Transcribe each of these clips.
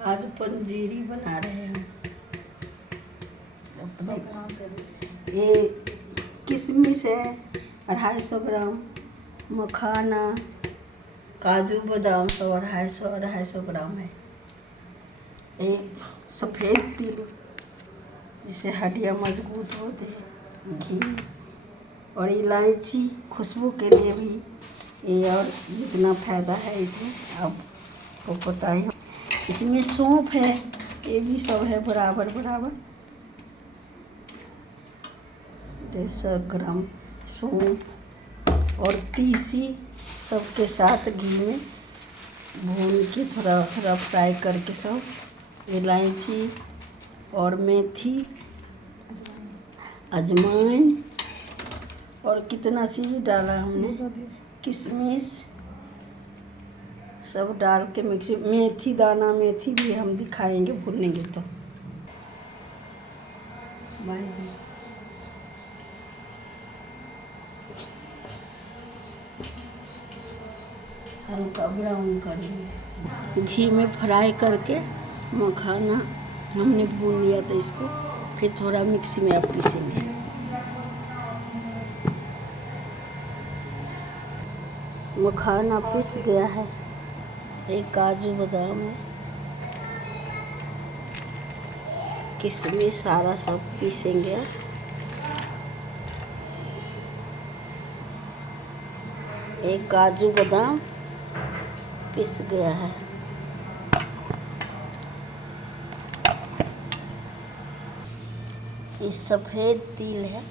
आज पंजीरी बना रहे हैं। ये किशमिश है 250 ग्राम, मखाना, काजू बादाम सब 250 ग्राम है। एक सफ़ेद तिल जिससे हड्डियाँ मजबूत होते हैं, घी और इलायची खुशबू के लिए भी ये, और जितना फायदा है इसमें आपको पता ही। इसमें सौंफ है, ये भी सब है बराबर बराबर। 150 ग्राम सौंफ और तीसी सबके साथ घी में भून के थोड़ा थोड़ा फ्राई करके सब, इलायची और मेथी, अजवाइन और कितना चीज़ डाला हमने, किशमिश सब डाल के मिक्सी, मेथी दाना, मेथी भी हम दिखाएंगे भूनेंगे तो। हल्का ब्राउन करेंगे, घी में फ्राई करके मखाना हमने भून लिया था इसको, फिर थोड़ा मिक्सी में अब पीसेंगे। मखाना पिस गया है, एक काजू बादाम है, किशमिश सारा सब पीसेंगे। एक काजू बादाम पिस गया है। ये सफ़ेद तिल है,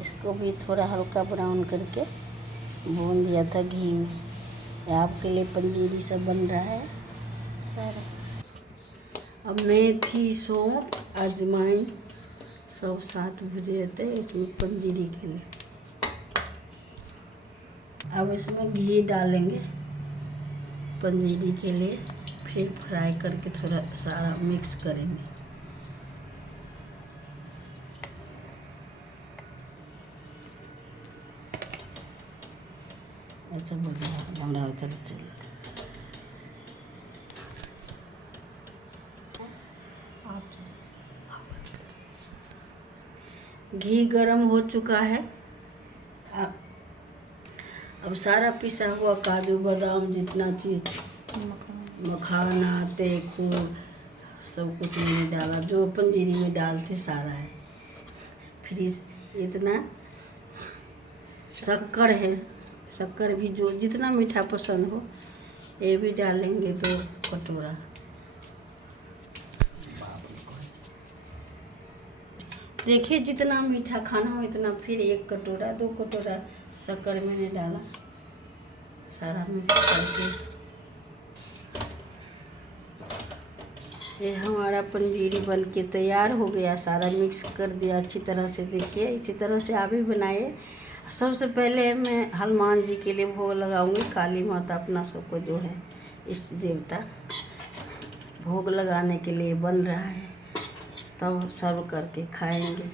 इसको भी थोड़ा हल्का ब्राउन करके भून दिया था घी में। आपके लिए पंजीरी सब बन रहा है सारा। अब मेथी, सौंफ, अजवाइन सब साथ भुजे थे इसमें पंजीरी के लिए। अब इसमें घी डालेंगे पंजीरी के लिए, फिर फ्राई करके थोड़ा सारा मिक्स करेंगे। अच्छा बोलिए उधर चलिए। घी गरम हो चुका है। अब सारा पिसा हुआ काजू बादाम जितना चीज़, मखाना, तेखूर सब कुछ मैंने डाला, जो पंजीरी में डालते सारा है। फिर इतना शक्कर है, शक्कर भी जो जितना मीठा पसंद हो ये भी डालेंगे 2 कटोरा। देखिए जितना मीठा खाना हो इतना, फिर 1 कटोरा 2 कटोरा शक्कर मैंने डाला, सारा मिक्स करके। ये हमारा पंजीरी बन के तैयार हो गया, सारा मिक्स कर दिया अच्छी तरह से। देखिए इसी तरह से आप भी बनाइए। सबसे पहले मैं हनुमान जी के लिए भोग लगाऊंगी, काली माता अपना सबको जो है इष्ट देवता, भोग लगाने के लिए बन रहा है, तब सर्व करके खाएंगे।